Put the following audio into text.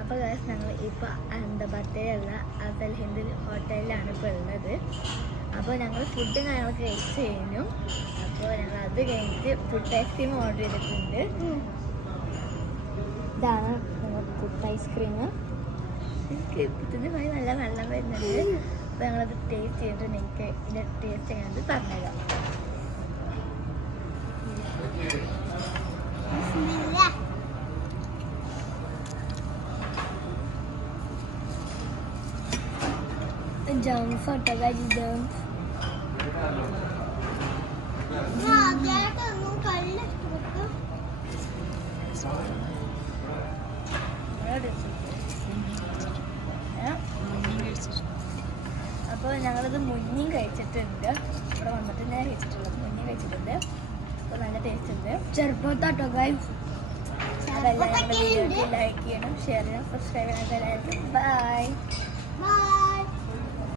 അപ്പോൾ ഞങ്ങൾ ഇപ്പോൾ അഹമ്മദാബാദിലുള്ള അസൽ ഹിന്ദ് ഹോട്ടലിലാണ് ഇപ്പോൾ ഉള്ളത്. അപ്പോൾ ഞങ്ങൾ ഫുഡ് ഞങ്ങൾക്ക് കഴിച്ച് കഴിഞ്ഞു. അപ്പോൾ ഞങ്ങൾ അത് കഴിഞ്ഞിട്ട് ഫുഡ് ഐസ്ക്രീം ഓർഡർ ചെയ്തിട്ടുണ്ട്. ഇതാണ് ഫുഡ് ഐസ്ക്രീം. ഇതിന് പോയി നല്ല വെള്ളം വരുന്നുണ്ട്. അപ്പോൾ ഞങ്ങളത് ടേസ്റ്റ് ചെയ്തിട്ട് നിങ്ങൾക്ക് ഇതിൻ്റെ ടേസ്റ്റ് എങ്ങനെയാണെന്ന് പറഞ്ഞുതരാം. Jump for the guys jump. അപ്പോൾ ഞങ്ങളിത് മുന്നിയും കഴിച്ചിട്ടുണ്ട്. ഇവിടെ വന്നിട്ട് ഞാൻ കഴിച്ചിട്ടുള്ളത് മുന്നിയും കഴിച്ചിട്ടുണ്ട്. അപ്പോൾ നല്ല ടേസ്റ്റ് ഉണ്ട്. ചെറുപ്പത്താട്ടോ ഗൈസ്. അതെല്ലാം ഞങ്ങളുടെ വീഡിയോക്ക് ലൈക്ക് ചെയ്യണം, ഷെയർ ചെയ്യണം, സബ്സ്ക്രൈബ് ചെയ്യണം. ബൈ.